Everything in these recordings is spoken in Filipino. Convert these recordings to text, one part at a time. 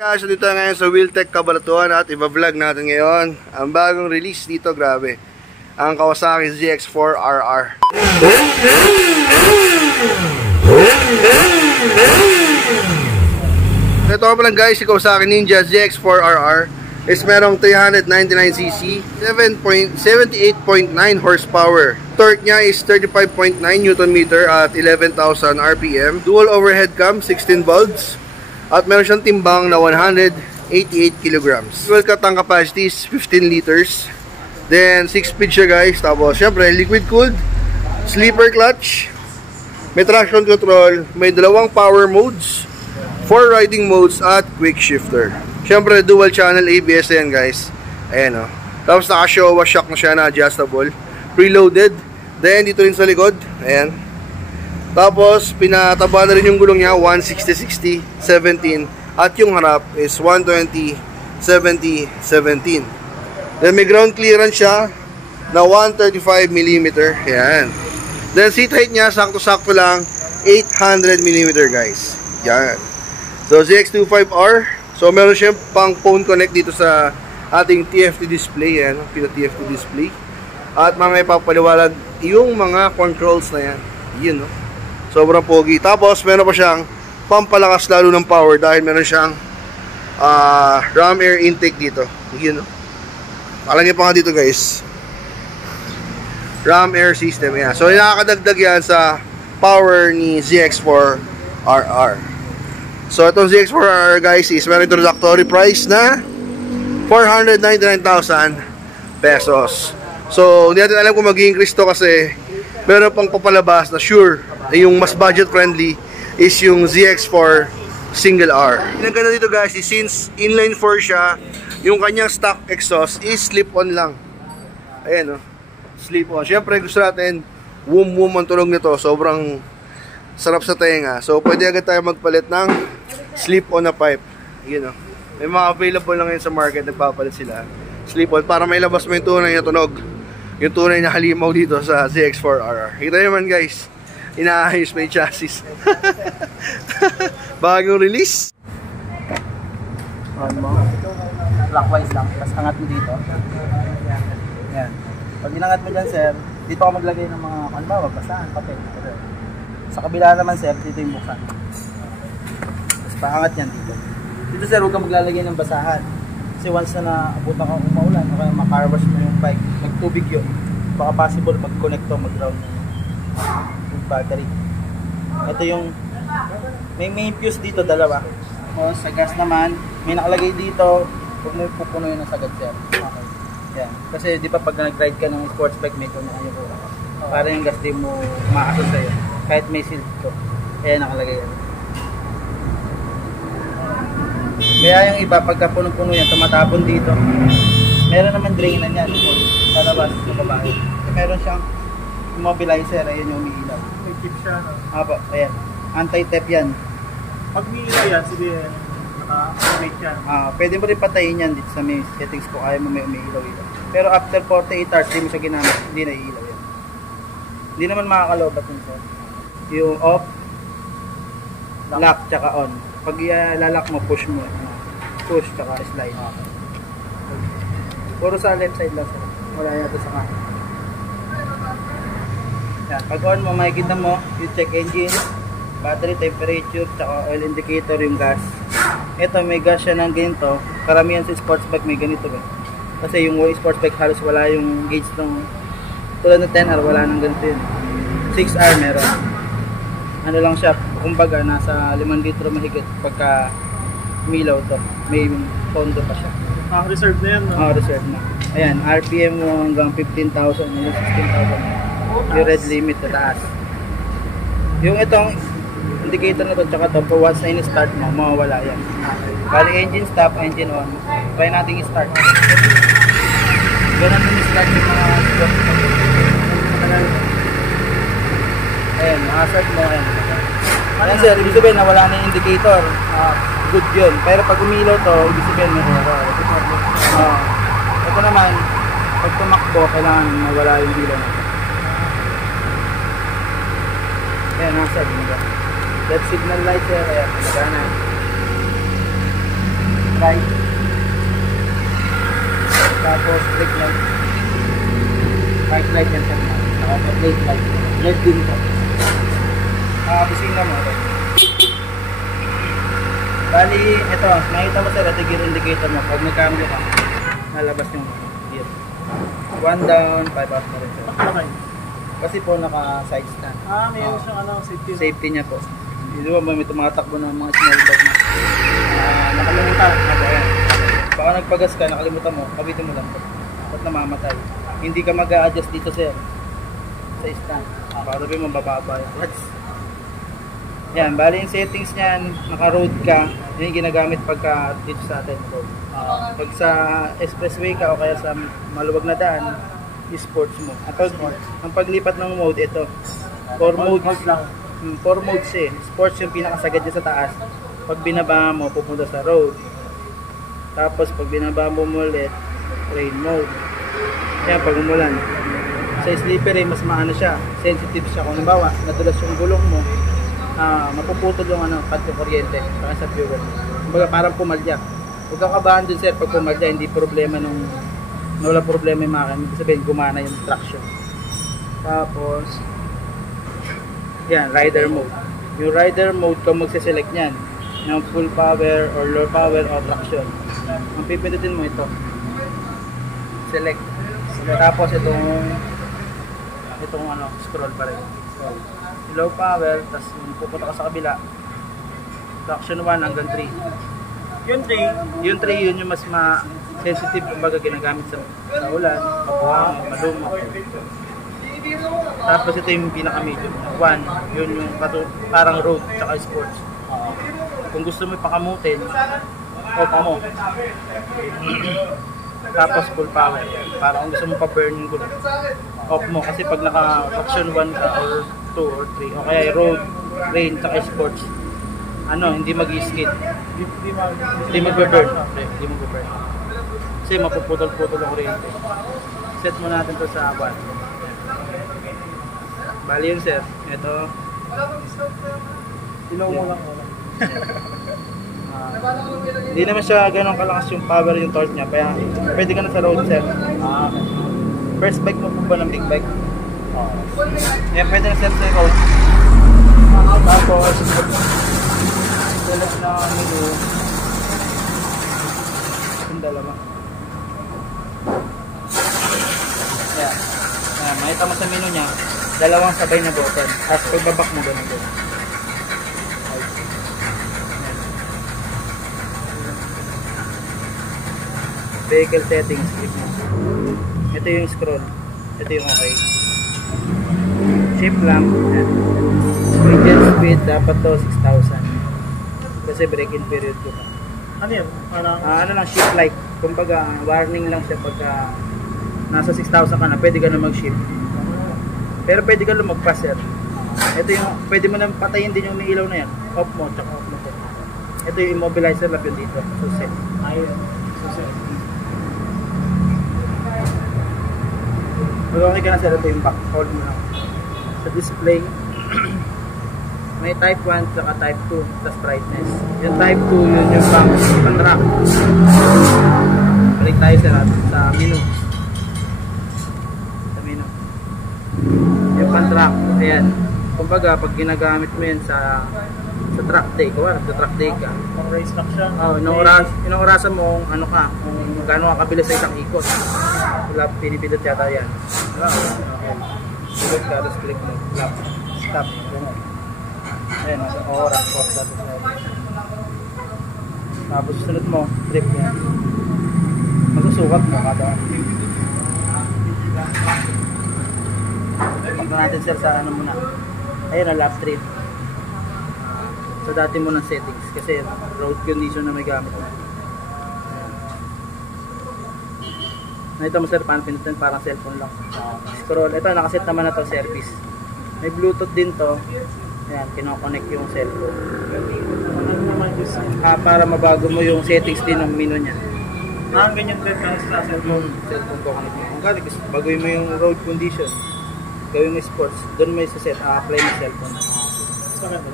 Guys, dito ngayon sa Wheeltech Cabanatuan at iba-vlog natin ngayon ang bagong release dito, grabe. Ang Kawasaki ZX4RR. Ito pa lang guys, si Kawasaki Ninja ZX4RR is merong 399cc, 78.9 horsepower. Torque niya is 35.9 Nm at 11,000 RPM. Dual overhead cam, 16 volts. At meron siyang timbang na 188 kilograms. Fuel tank capacity is 15 liters. Then 6-speed siya guys. Tapos syempre liquid cooled, sleeper clutch, may traction control, may dalawang power modes, 4 riding modes at quick shifter. Syempre dual channel ABS yan guys. Ayan o. Tapos naka-Showa shock na siya na adjustable, preloaded. Then dito rin sa likod, ayan. Tapos, pinataba na rin yung gulong niya, 160-60-17. At yung harap is 120-70-17. Then, may ground clearance siya na 135mm. Yan. Then, seat height niya, sakto-sakto lang, 800mm guys. Yan. So, ZX25R. So, meron siyang pang phone connect dito sa ating TFT display. Yan, pina-TFT display. At mamaya papaliwalag yung mga controls na yan. Yun, no? Sobrang pogi. Tapos meron pa siyang pampalakas lalo ng power dahil meron siyang ram air intake dito. Yun, no? Nakalagay pa nga dito guys, ram air system yan. So nakakadagdag yan sa power ni ZX4RR. So itong ZX4RR guys is meron introductory price na 499,000 pesos. So hindi natin alam kung mag-i-increase to kasi meron pang papalabas na sure yung mas budget friendly is yung ZX4 single R. Ang ganda dito guys is since inline 4 siya, yung kanyang stock exhaust is slip-on lang. Ayan o, slip-on. Siyempre gusto natin wum-wum ang tunog nito, sobrang sarap sa tenga. So pwede agad tayo magpalit ng slip-on na pipe. Ayan o, may mga available lang yun sa market, nagpapalit sila slip-on para may labas mo yung tunay na tunog, yung tunay na halimaw dito sa ZX4RR. Kita naman guys, inaayos may chassis. Bagong release. Clockwise lang, tapos angat mo dito. Yan. Pag inangat mo dyan sir, dito ka maglagay ng mga kanbawa, basahan, papel. Sa kabila naman sir, dito yung buksan. Tapos paangat yan dito. Dito sir, huwag ka maglalagay ng basahan. Kasi once na naabutan kang umaulan, o kaya makarwash mo yung bike, magtubig yun, baka possible mag-connect to, mag-ground yung battery. Ito yung may main fuse dito, dalawa. O sa gas naman, may nakalagay dito, huwag mo pupuno yun ng sagad sir. Okay. Yan. Kasi di ba pag nag-ride ka ng sports bike, may kunahan yung kulang. Para yung gas di mo makasal sa'yo. Kahit may seal dito. Kaya nakalagay yan. Kaya yung iba, pagka punong-puno yan, tumatapon dito. Meron naman drainan yan. Lalabas sa babae. Meron siyang immobilizer, ayan yung umiilaw. May tip siya, no? Apo, ayan. Anti-tap yan. Pag umiilaw yan, sige, naka-make yan. Pwede mo rin patayin yan dito sa may settings ko, ayaw mo may umiilaw-ilaw. Pero after 48 hours, hindi mo siya ginamit, hindi na iilaw yan. Hindi naman makakalobat yun sir. Yung off, lock, tsaka on. Pag lalak mo, push mo. Push, tsaka slide. Puro sa left side lang sir. Wala yata sa kanan. Yan. Pag on mo, makikita mo, yung check engine, battery temperature, tsaka oil indicator, yung gas. Ito, may gas siya ng ganito. Karamihan sa sports bike may ganito eh. Kasi yung sports bike halos wala yung gauge ng tulad ng 10R, wala nang ganito yun. 6R meron. Ano lang siya, kumbaga nasa 5 litro mahigit pagka umilaw to. May pondo pa siya. Reserve na yan, no? Reserve na. Ayan, RPM mo hanggang 15,000, hanggang 16,000. Yung red limit na taas. Yung itong indicator na to, tsaka to, for once na in-start mo, mawawala yan. Bali, engine stop, engine on. Try natin i-start. Ganun yung start yung mga sports. Ayan, start mo, ayan. Ayan sir, ibig sabihin na wala na yung indicator. Good yun. Pero pag umilaw to, ibig sabihin may error. Ito naman, pag tumakbo, kailangan mawala yung ilaw na ito. Ayan, nasa. Red signal light sir, ayan, nagana. drive. Tapos brake light. Right light yan sir. Naka-plate light. LED din ito. Busina mo ito. Bali, ito. Nakita mo sir, ito gear indicator mo. Pag may cambio ka, nalabas yung gear. 1 down, 5 up na rin sir. Okay. Kasi po naka-side stand. Mayroon siyang ano, safety. Safety niya po. Hindi ba may tumatakbo ng mga small bag na nakalimutan. Ayan. Baka nagpagas ka, nakalimutan mo, kabitin mo lang po. Ba't namamatay? Hindi ka mag-a-adjust dito sir. Sa stand. Para sabi mo mababa yung clutch. Yan, bali yung settings niyan, naka-road ka, yun yung ginagamit pagka dito sa atin road. Pag sa expressway ka o kaya sa maluwag na daan, sports mo. Ang paglipat ng mode, ito. 4 modes lang. 4 modes eh. Sports yung pinakasagad dyan sa taas. Pag binaba mo, pupunta sa road. Tapos pag binaba mo ulit, rain mode. Yan, pag umulan. Sa slipper eh, mas maano siya. Sensitive siya. Kung nabawa, nadulas yung gulong mo, mapuputol yung pad yung kuryente para sa fuel. Kumbaga parang pumalya. Huwag kang kabahan dun sir, pag pumalya, hindi problema nung wala problema yung makina. Ibig sabihin, gumana yung traction. Tapos, yan, rider mode. Yung rider mode, kung magsiselect nyan, ng full power or low power or traction. Ang pipindutin mo ito. Select. Tapos itong scroll pa rin. Low power, tapos pupunta ka sa kabila. Traction 1 hanggang 3. Yung 3, yun yung mas sensitive kumbaga ginagamit sa ulan, kapuhangin, maluma. Tapos ito yung pinaka-medium. 1, yun yung parang road tsaka sports. Kung gusto mo ipakamutin, off mo. Tapos full power. Para kung gusto mo pa-burn yung gulong, off mo. Kasi pag naka-traction 1 ka or 2 or 3, o kaya road, rain, tsaka sports, hindi mag-skid. Hindi mag-burn. Hindi mag-burn. Kasi mapuputol-putol ang kuryente. Set mo natin to sa 1. Bali yun sir. Ito. Ilaw mo lang muna. Hindi naman siya ganun kalakas yung power yung torque niya. Kaya pwede ka na sa road sir. First bike mo po ba ng big bike? Pwede na sir sa road. Tapos select na menu. Yung dalawa. Ayan. Makita mo sa menu niya, dalawang sabay na button. Tapos pagbabak mo ganun din. Vehicle settings, click mo. Ito yung scroll. Ito yung okay. Shift lamp. Engine speed dapat to 6,000. Kasi break-in period ko pa. Ano yun? Ano lang, shift light. Kumbaga, warning lang siya pagka nasa 6,000 ka na, pwede ka na mag-shift. Pero pwede ka lumagpas sir. Ito yung, pwede mo na patayin din yung may ilaw na yan. Off mo, tsaka off mo po. Ito yung immobilizer lang yun dito. So set. Ayun. So set. Pag okay ka na sir, ito yung back. Hold mo lang. Sa display, may type 1 tsaka type 2, tas brightness. Yung type 2, yun yung pang-track. Balik tayo sa menu. Sa menu. Yung pang-track, ayan. Kumbaga, pag ginagamit mo yan sa track day, sa track day ka. Pang race track siya. Inong orasan mo kung gaano ka kabilis sa isang ikot. Wala, pinipindot yata yan. Okay. Pilot ka, tapos click mo. Stop. Ganun. Ayan, nasa oras. Tapos sunod mo, trip niya. Masusukat mo kada. Pagka natin sir sa muna. Ayan, lap trip. So dati mo ng settings kasi road condition na may gamit mo. Nakita mo sir, paano pinutin, parang cellphone lang. Scroll. Ito, nakaset naman na to service. May Bluetooth din to. Ayan, kinoconnect yung cellphone. Para mabago mo yung settings din ng menu niya. Ganyan din ka sa cellphone. Cellphone ko connect. Kung kaya, baguhin mo yung road condition. Gawin mo sports. Doon mo isa set, apply mo cellphone. Maganda.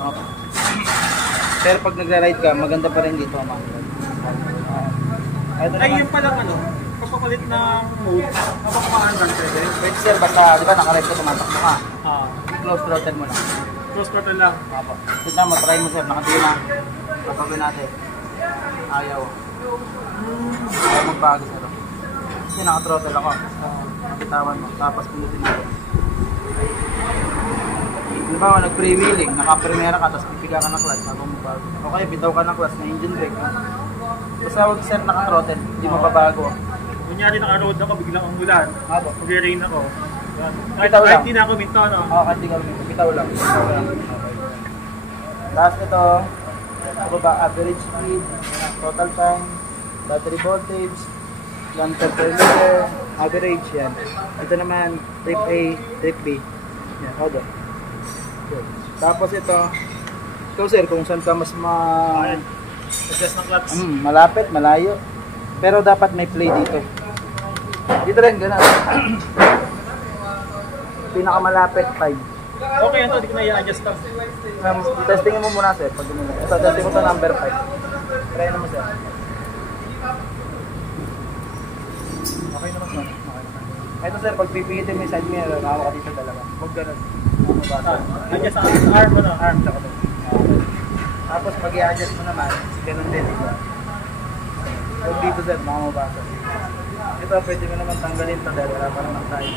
Okay. Pero pag nagra-ride ka, maganda pa rin dito ang manual. Ito Ay, naman. yung palang ano, kapapalit ng mode, kapag kumaandang pwede. Pwede sir, basta, di ba naka-ride ka, tumatakbo ka. Ah, Close throttle mo lang. cross throttle lang. Apo. Ito na, matry mo sir, nakatiyo na. Kapagin natin. Ayaw. Ayaw magbago sir. Kasi naka-throttle ako. Nakitawan mo, tapos pinutin mo. Di ba, nag-freewheeling, naka-primera ka, tapos pipiga ka ng clutch, habang magbago. Okay, bitaw ka ng clutch na engine brake. Basta huwag sir naka-throttle, hindi mababago. Kunyari naka-road ako, biglang umulan. Apo. Mag-rain ako. Yan. Kahit Bitaw lang. hindi na ako minto, no? Oo, kasi ikaw bitaw lang. Bitaw lang. Okay. Tapos ito, ano ba, average speed, total time, battery voltage, lantern per liter, average yan. Ito naman, trip A, trip B. Yan, order. Tapos ito sir, kung saan ka mas Adjust ng clutch. malapit, malayo. Pero dapat may play dito. Dito rin, gano'n. Pinakamalapit, 5. Okay, ito, hindi ko na i-adjust lang. Testingin mo muna sir. Pag ito, testing mo ito number 5. Try mo sir. Okay naman sir. Okay naman. Ito sir, pag pipihitin mo yung side mirror, nakawa ka dito talaga. Huwag ganun. Adjust sa arm, ano? Arm tsaka to. Okay. Tapos pag i-adjust mo naman, ganun din dito. Huwag dito sir, makamabasa. Ito, pwede mo naman tanggalin ito dahil wala pa naman tayo.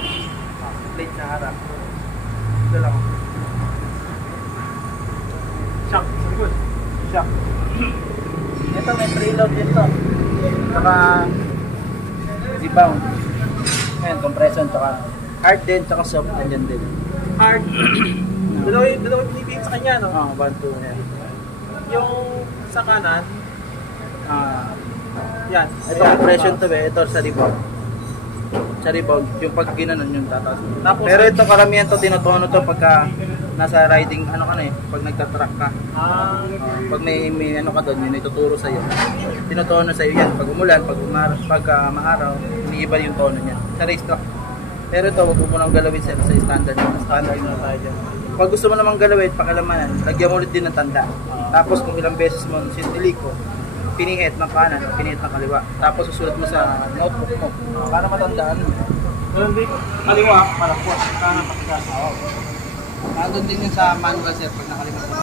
Plate sa harap. Ito lang. Shock. Good. Shock. Ito may preload dito. Saka rebound. Ayan, compression tsaka hard din tsaka soft andyan din. Hard. Dalawa pinipihit sa kanya, no? Oo, 1, 2 yan. Yung sa kanan, yan. Ito compression to be, ito sa rebound. Sa rebound, yung pag ginanon yung tataas. Tapos, Pero ito karamihan to tinotono to pagka nasa riding ano ka na eh, pag nagtatrack ka. Pag may ano ka doon, yun ituturo sa iyo. Tinotono sa iyo yan pag umulan, pag maaraw, iniiba yung tono niya. Sa race track. Pero ito, wag mo nang galawin sir sa standard na. Standard na tayo dyan. Pag gusto mo namang galawin, pakilamanan, lagyan mo ulit din ng tanda. Tapos kung ilang beses mo sintiliko, pinihit ng kanan, pinihit ng kaliwa. Tapos susulat mo sa notebook mo para matandaan mo. kaliwa, palapot. Kanan, patigas. Nandun din yun sa manual sir pag nakalimutan.